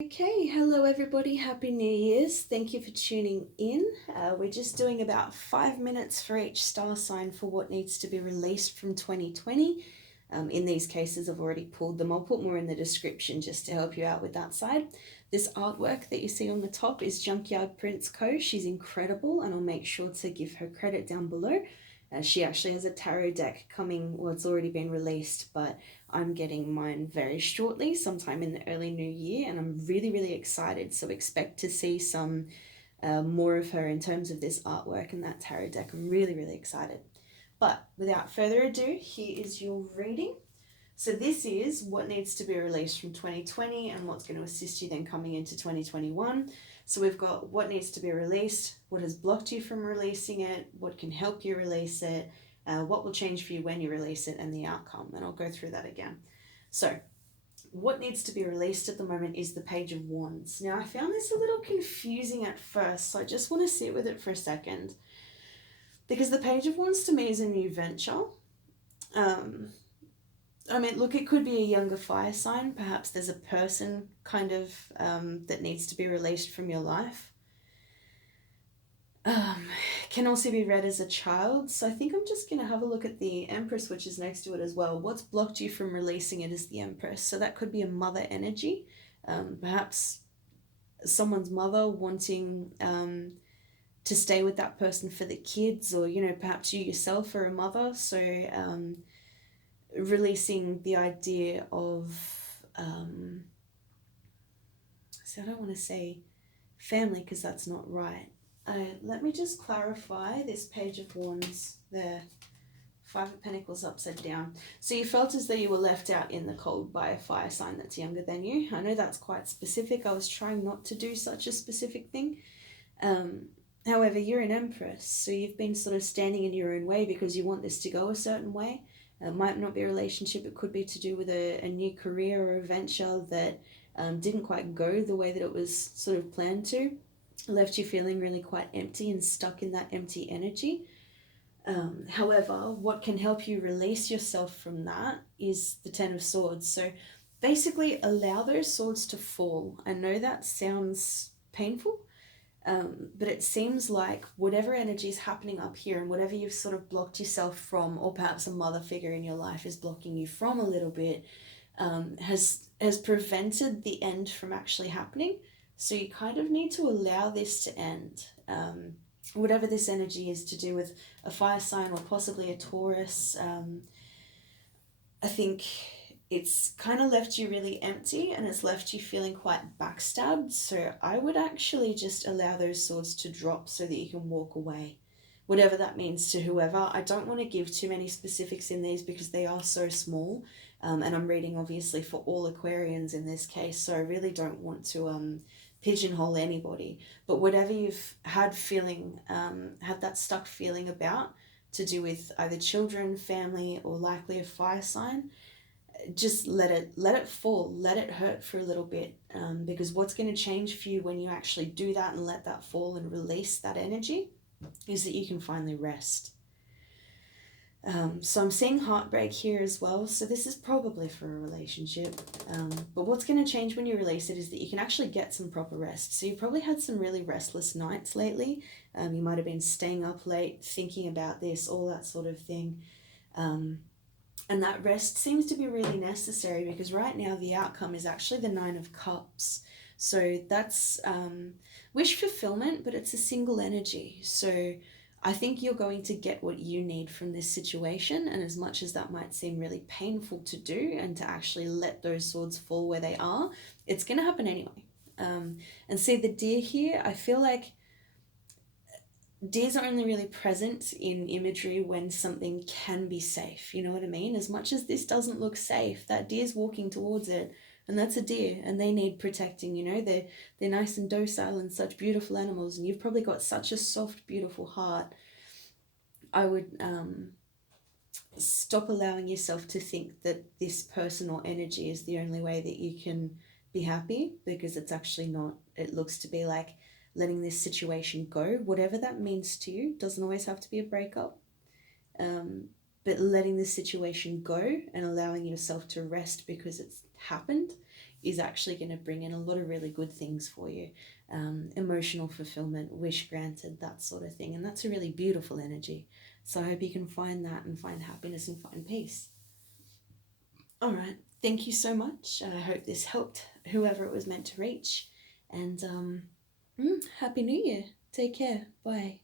Okay, hello everybody, Happy New Year's. Thank you for tuning in. We're just doing about 5 minutes for each star sign for what needs to be released from 2020. In these cases, I've already pulled them. I'll put more in the description just to help you out with that side. This artwork that you see on the top is Junkyard Prince Co. She's incredible, and I'll make sure to give her credit down below. She actually has a tarot deck coming, well, it's already been released, but I'm getting mine very shortly, sometime in the early new year, and I'm really, really excited. So expect to see some more of her in terms of this artwork and that tarot deck. I'm really, really excited. But without further ado, here is your reading. So this is what needs to be released from 2020 and what's going to assist you then coming into 2021. So we've got what needs to be released, what has blocked you from releasing it, what can help you release it, what will change for you when you release it, and the outcome. And I'll go through that again. So what needs to be released at the moment is the Page of Wands. Now, I found this a little confusing at first, so I just want to sit with it for a second. Because the Page of Wands to me is a new venture. Look, it could be a younger fire sign. Perhaps there's a person kind of that needs to be released from your life. Can also be read as a child. So I think I'm just going to have a look at the Empress, which is next to it as well. What's blocked you from releasing it is the Empress. So that could be a mother energy. Perhaps someone's mother wanting to stay with that person for the kids, or, perhaps you yourself are a mother. So releasing the idea of, so I don't want to say family because that's not right. Let me just clarify this Page of Wands there. Five of Pentacles upside down. So you felt as though you were left out in the cold by a fire sign that's younger than you. I know that's quite specific. I was trying not to do such a specific thing. However, you're an Empress, so you've been sort of standing in your own way because you want this to go a certain way. It might not be a relationship. It could be to do with a new career or a venture that didn't quite go the way that it was sort of planned to. Left you feeling really quite empty and stuck in that empty energy. However, what can help you release yourself from that is the Ten of Swords. So basically allow those swords to fall. I know that sounds painful, but it seems like whatever energy is happening up here and whatever you've sort of blocked yourself from, or perhaps a mother figure in your life is blocking you from a little bit, has prevented the end from actually happening. So you kind of need to allow this to end. Whatever this energy is to do with a fire sign or possibly a Taurus, I think it's kind of left you really empty and it's left you feeling quite backstabbed. So I would actually just allow those swords to drop so that you can walk away, whatever that means to whoever. I don't want to give too many specifics in these because they are so small, and I'm reading obviously for all Aquarians in this case, so I really don't want to pigeonhole anybody. But whatever you've had that stuck feeling about, to do with either children, family, or likely a fire sign, just let it fall, let it hurt for a little bit, because what's going to change for you when you actually do that and let that fall and release that energy is that you can finally rest. So I'm seeing heartbreak here as well, so this is probably for a relationship, but what's going to change when you release it is that you can actually get some proper rest. So you probably had some really restless nights lately. You might have been staying up late thinking about this, all that sort of thing. And that rest seems to be really necessary because right now the outcome is actually the Nine of Cups. So that's wish fulfillment, but it's a single energy. So I think you're going to get what you need from this situation. And as much as that might seem really painful to do and to actually let those swords fall where they are, it's going to happen anyway. And see the deer here, I feel like deers are only really present in imagery when something can be safe. You know what I mean? As much as this doesn't look safe, that deer's walking towards it, and that's a deer, and they need protecting. They're nice and docile and such beautiful animals, and you've probably got such a soft, beautiful heart. I would stop allowing yourself to think that this person or energy is the only way that you can be happy, because it's actually not. It looks to be like letting this situation go, whatever that means to you. Doesn't always have to be a breakup, but letting this situation go and allowing yourself to rest because it's happened is actually going to bring in a lot of really good things for you. Emotional fulfillment, wish granted, that sort of thing. And that's a really beautiful energy. So I hope you can find that and find happiness and find peace. All right. Thank you so much. I hope this helped whoever it was meant to reach. And Happy New Year. Take care. Bye.